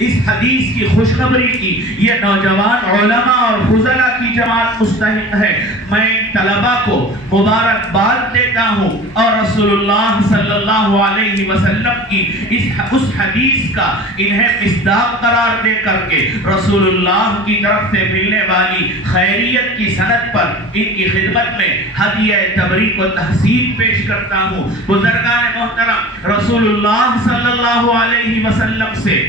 اس حدیث کی خوشخبری کی یہ نوجوان علماء اور فضلاء کی جماعت مستحق ہے۔ میں طلباء کو مبارکباد دیتا ہوں اور رسول اللہ صلی اللہ علیہ وسلم کی اس حدیث کا انہیں مصداق قرار دے کر کے رسول اللہ کی طرف سے ملنے والی خیریت کی سند پر ان کی خدمت میں ہدیہ تبریک و تحسین پیش کرتا ہوں۔ بزرگان محترم، رسول اللہ صلی اللہ علیہ وسلم سے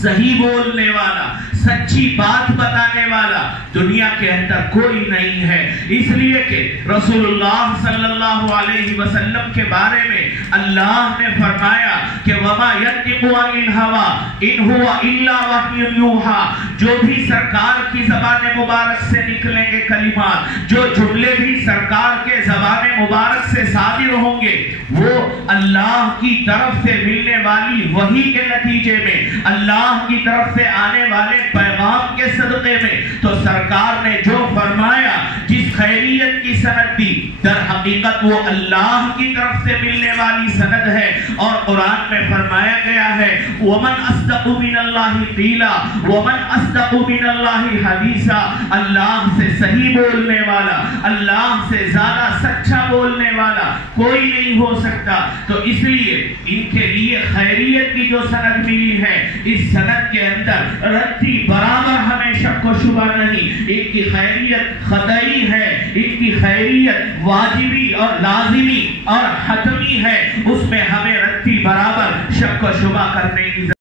صحیح بولنے والا، سچی بات بتانے والا دنیا کے اندر کوئی نہیں ہے، اس لیے کہ رسول اللہ صلی اللہ علیہ وسلم کے بارے میں اللہ نے فرمایا کہ وَمَا يَنْطِقُ عَنِ الْهَوَىٰ إِنْ هُوَ إِلَّا وَحْيٌ يُوحَىٰ، جو بھی سرکار کی زبان مبارک سے نکلیں گے کلمات، جو جملے بھی سرکار کے زبان مبارک سے صادر ہوں گے، وہ اللہ کی طرف سے ملنے والی وحی کے نتیجے میں، اللہ کی طرف سے آنے والے پیغام کے صدقے میں۔ تو سرکار نے جو فرمایا، جس خیریت کی سند دی، در حقیقت وہ اللہ کی طرف سے ملنے والی سند ہے، اور قرآن میں فرمایا گیا ہے وَمَنْ أَصْدَقُ مِنَ اللَّهِ قِيلًا وَمَنْ أَصْدَقُ مِنَ اللَّهِ حَدِيثًا، اللہ سے صحیح بولنے والا، اللہ سے زیادہ سچا بولنے والا کوئی نہیں ہو سکتا۔ تو اس لیے ان کے لیے خیریت کی جو سند ملی ہے، اس سند کے اندر رتی برابر ہمیں شک و شبہ نہیں، ان کی خیریت قطعی ہے، ان کی خیریت واجبی اور لازمی اور حتمی ہے، اس میں ہمیں رتی برابر شک و شبہ کرنے کی